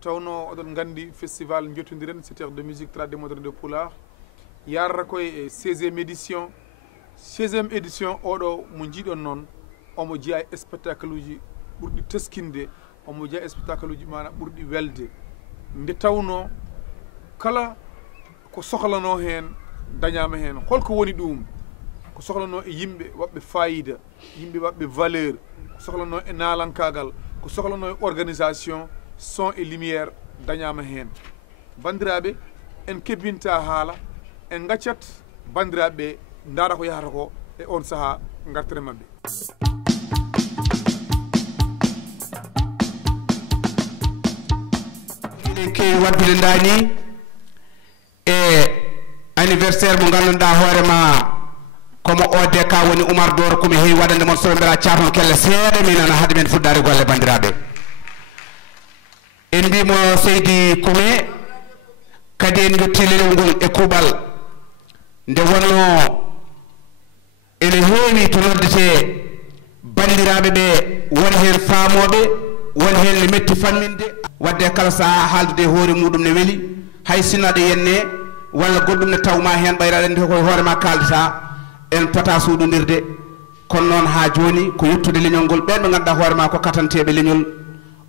tawno oɗon gandi festival Njottondiren c'est-à-dire de musique traditionnelle moderne de Pulaar yarra koye 16e édition 16e édition oɗo mo jiiɗon noon omo jeeya e spectacle uji ɓurɗi teskinde omo jeeya e spectacle uji mana ɓurɗi welde nde tawno kala ko sohlano hen dañama hen holko woni ɗum ko sohlano e yimɓe waɓɓe fayida yimɓe waɓɓe valeur ko sohlano e nalankagal ko sohlano e organisation son et lumière dañama hen bandiraɓe en kebbinta haala en gaccat bandiraɓe ndaara ko yahata ko e on saaha gartere mabɓe kewi waddude ndani e anniversaire mo ganduɗa hoorema komo ode ka woni Oumar Doro komi heewi waɗande moon soɓe mbira caton kelle seeɗa min ana haade men fuɗɗade golle bandiraɓe en mbimo Seydi Kome kadi en jetti lelel ngol e kuuɓal nde wonno ene heewi to noddete bandiraɓe ɓe woni hen faamoɓe woni hen ne metti famminde wadde kala saaha haaldude hoore muɗum ne weeli hay sinnaɗo yenne walla goɗɗum ne tawma hen ɓayraɗa andi koye hoorema kaldata en pota suuɗodirde kono noon ha joni ko yettude leñol ngol ɓen ɓe ganduɗa hoorema ko katanteɓe leñol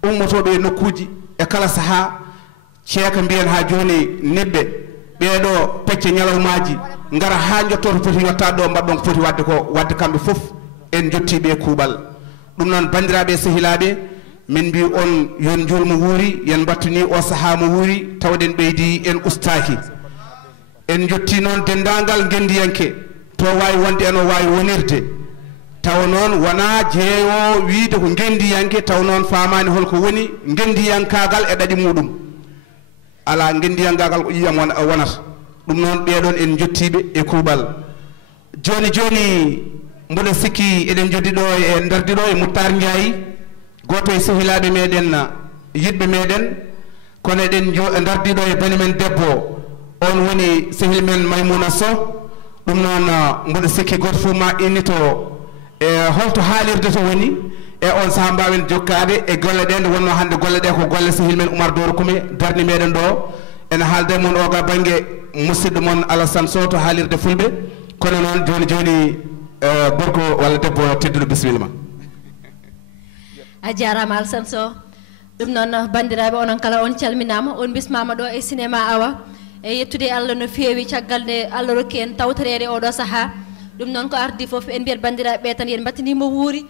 ummotoɓe e nokkuji e kala saaha ceeka mbiyen ha joni neɓɓe ɓeɗo pecce ñalawmaji gara ha jotto to poti yottade ɗo mbaɗɗon ko poti wadde ko wadde kamɓe foof en jottiɓe kuuɓal ɗum noon bandiraɓe sehilaɓe min mbi on yon julmo wuuri yen battani o saaha mo wuuri tawɗen ɓeydi en ustaki en jotti noon dendagal gendiyanke to wawi wonde en o wawi wonirde taw noon wona jeeyo wiide ko gendiyanke taw noon famani holko woni gendiyankagal e ɗaɗi muɗum ala gendiyankagal ko yiyam wonata ɗum noon ɓeɗon en jottiɓe e kuuɓal joni joni mboɗo sikki eɗen joddiɗo e dardiɗo e Moutar Ndiaye goto e sehilaɓe meɗen yiɗɓe meɗen kono eɗen dardiɗo e banimen debbo on woni sehil men Maymouna Sow ɗum noon mboɗo sikki goto fof ma innito e holto haalirde to woni e on saaha mbawen jokkade e golle ɗe nde wonno hande golle ɗe ko golle sehil men Oumar Doro Kume darni meɗen ɗo ene haalde moon oga banggue musidɗo moon Alassane Sow to haalirde fulɓe kono noon joni joni gorko walla debbo tedduɗo bisimilla ma a jarama Alassane Sow ɗum noon bandiraɓe onon kala on calminama on bismama ɗo e cinéma awa e yettude Allah no feewi caggal nde Allah rokki en tawtorede oɗo saaha ɗum noon ko ardi foof en mbiyat bandiraɓe ɓe tan yen battanimo wuuri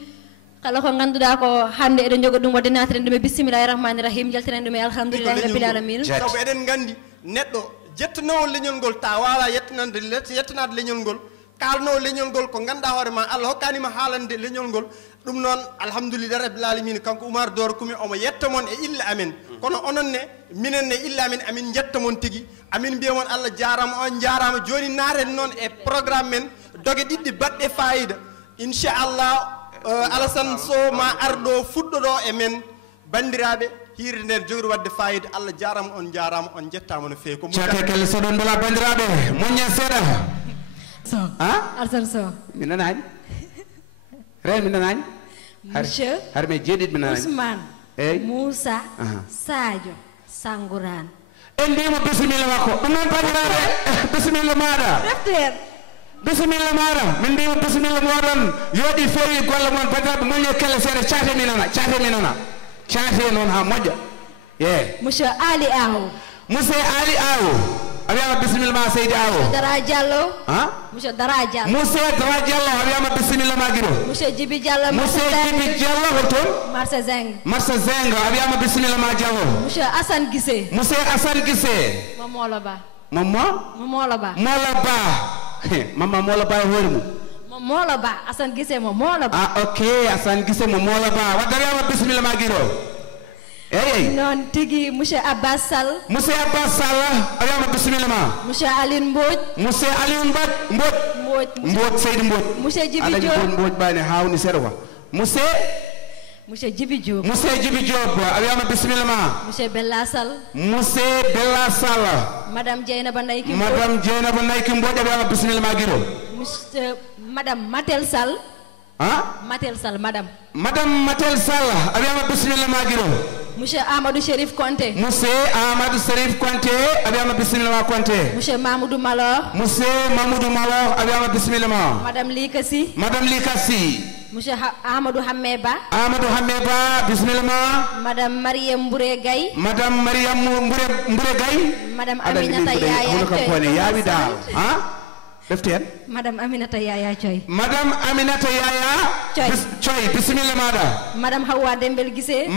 kala ko ganduɗa ko hande eɗen jogo ɗum wadde natiren ɗum e bisimillahi rahmani rahim jaltiren ɗum e alhamdoulillahi rabbil alamin saabu eɗen gandi neɗɗo jettanowo leñol ngol ta wawa yettanade leñol ngol kalnowo leñol ngol ko ganduɗa hoorema Allah hokkanima haalande leñol ngol ɗum noon alhamdoulillahi rabbil alamin kanko Oumar Doro Kume omo yetta mon e illa amen kono onon ne minen ne illa amen amin jetta mon tigui amin mbiya mon Allah jarama on jarama joni naten noon e programme men dogue ɗiɗɗi baɗɗe fayida inchallah Alassane Sow ma arɗo fuɗɗo ɗo e men bandiraɓe hirde nden jogori wadde fayida Allah jarama on jettama no fewi ko cate kelle soɗon bala bandiraɓe moññen seeɗa Alassane Sow mi nanani rew mi nanani monsieur har me jeeɗiɗ mi nanani Ousmane eyyi Moussa Sadio Sangourane en mbimo bisimilla makko ɗum noon bandiraɓe bisimilla maɗa deftere bisimilla maɗa min mbima bisimilla moɗon yooɗi fewi golle moon bandiraɓe moññe kelle seeɗa cate mi nana cate noon ha moƴƴa ye monsieur Ali Aw monsieur Ali Aw a wiyama bisimilla ma Seydi Aw Dara Diallo monsieur Dara Diallo a wiyama bisimilla ma guiɗo monsieur Djibi Diallo monsieur Djibi Diallo holton Marsa Zeng a wiyama bisimilla ma Diallo monsieur Assane Guissé Momola Ba Mola Ba mama Mola Ba hoore mum Momola Ba Assane Guissé Momola Ba ok Assane Guissé Momola Ba wadde a wiyama bisimilla ma guiɗo eyyi non tigi monsieur Abbas Sall a wiyama bisimilla ma monsieur Aline Mbodj Seydi Mbodj monsieur Djibi Diop Mbodj bani hawni seeɗa quoi monsieur Djibi Diop a wiyama bisimilla ma monsieur Bella Sall madame Dieynaba Nayki Mbodj a wiyama bisimilla ma guiɗo monsieur madame Matel Sall Hein? Matel Sall, madame. Madame Matel Sall, abbiamo bismillah magiro. monsieur Amadou Chérif Konté monsieur Amadou Chérif Konté abiyama bismillah Konté monsieur Mamoudou Malor abiyama bismillah madame Likasi monsieur Amadou Hammeba bismillah madame Mariam Mbouré Gaye madame Aminata Yaya Choy bismillah madame Hawa Dembel Gissé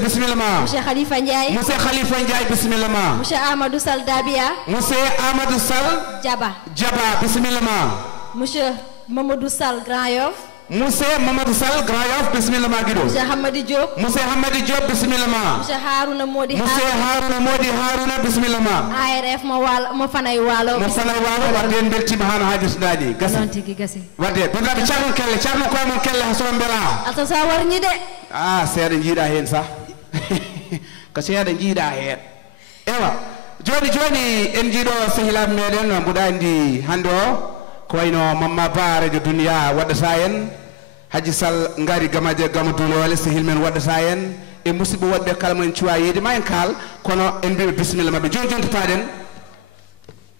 bismillah monsieur Khalifa Ndiaye bismillah monsieur Amadou Sall Dabia Jaba bismillah monsieur Mamadou Sall Grand Yoff bismillah monsieur Hamadi Diop bismillah monsieur Harouna Modi bismillah ARF mo fanay walo wadde beltima hano hajus daadi gasi non tigi gasi wadde bandaɓe carno koye mon kelle so bela alto sa warñi de seeɗa jiiɗa hen sa ko seeɗa jiiɗa hen ewa joni en jiiɗo sehilaɓe meɗen mbuɗa andi hande o ko wayno Mamma Ba radio duniya waɗata en Haji Sall ngari gamaje gamadulole sehil men waɗata en e musidɓe wonɓe kala mo en cuwa yeyde ma en kaal kono en mbiɓe bisimilla mabɓe joni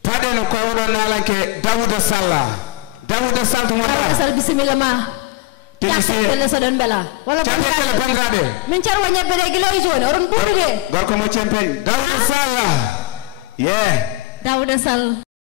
paɗen ko oɗon nalanke Dawouda Sall to Sall bisimilla ma Tele so don bela wala bandiraɓe min carwa ñebbe de giloy joni oɗon ɓuuri de gorko mo cempeñ Dawouda Sall Dawouda Sall